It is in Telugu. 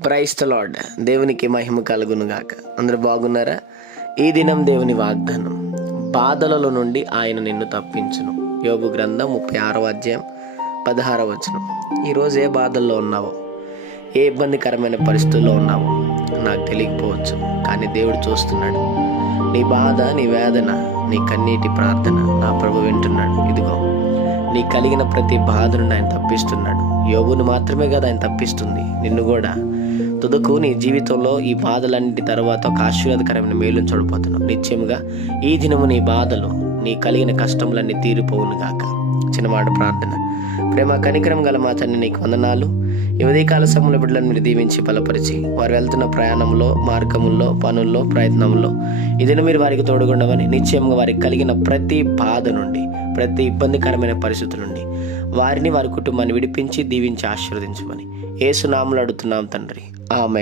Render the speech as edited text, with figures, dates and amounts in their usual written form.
Praise the lord. దేవునికి మహిమ కలుగును గాక. అందరూ బాగున్నారా? ఈ దినం దేవుని వాగ్దానం, బాధలలో నుండి ఆయన నిన్ను తప్పించును. యోబు గ్రంథం 36వ అధ్యాయం 16వ వచనం. ఈరోజు ఏ బాధల్లో ఉన్నావో, ఏ ఇబ్బందికరమైన పరిస్థితుల్లో ఉన్నావో నాకు తెలియకపోవచ్చు, కానీ దేవుడు చూస్తున్నాడు. నీ బాధ, నీ వేదన, నీ కన్నీటి ప్రార్థన నా ప్రభు వింటున్నాడు. ఇదిగో నీ కలిగిన ప్రతి బాధ నుండి ఆయన తప్పిస్తున్నాడు. యోబుని మాత్రమే కదా ఆయన తప్పిస్తుంది, నిన్ను కూడా. తుదకు నీ జీవితంలో ఈ బాధలన్నిటి తర్వాత ఒక ఆశీర్వాదకరమైన మేలును చూడబోతున్నావు. నిశ్చయముగా ఈ దినము నీ బాధలు, నీ కలిగిన కష్టములన్నీ తీరిపోవును గాక. చిన్నమాట ప్రార్థన. ప్రేమ కనికరం గల మా తండ్రి, నీకు వందనాలు. ఈ ఉదయకాల సమయంలో బిడ్డలను మీరు దీవించి బలపరిచి, వారు వెళ్తున్న ప్రయాణంలో, మార్గముల్లో, పనుల్లో, ప్రయత్నంలో ఈ దినం మీరు వారికి తోడుగుండమని, నిశ్చయంగా వారికి కలిగిన ప్రతి బాధ నుండి, ప్రతి ఇబ్బందికరమైన పరిస్థితుల నుండి వారిని, వారి కుటుంబాన్ని విడిపించి దీవించి ఆశీర్వదించమని యేసు నామములో అడుగుతున్నాం తండ్రి. ఆమేన్.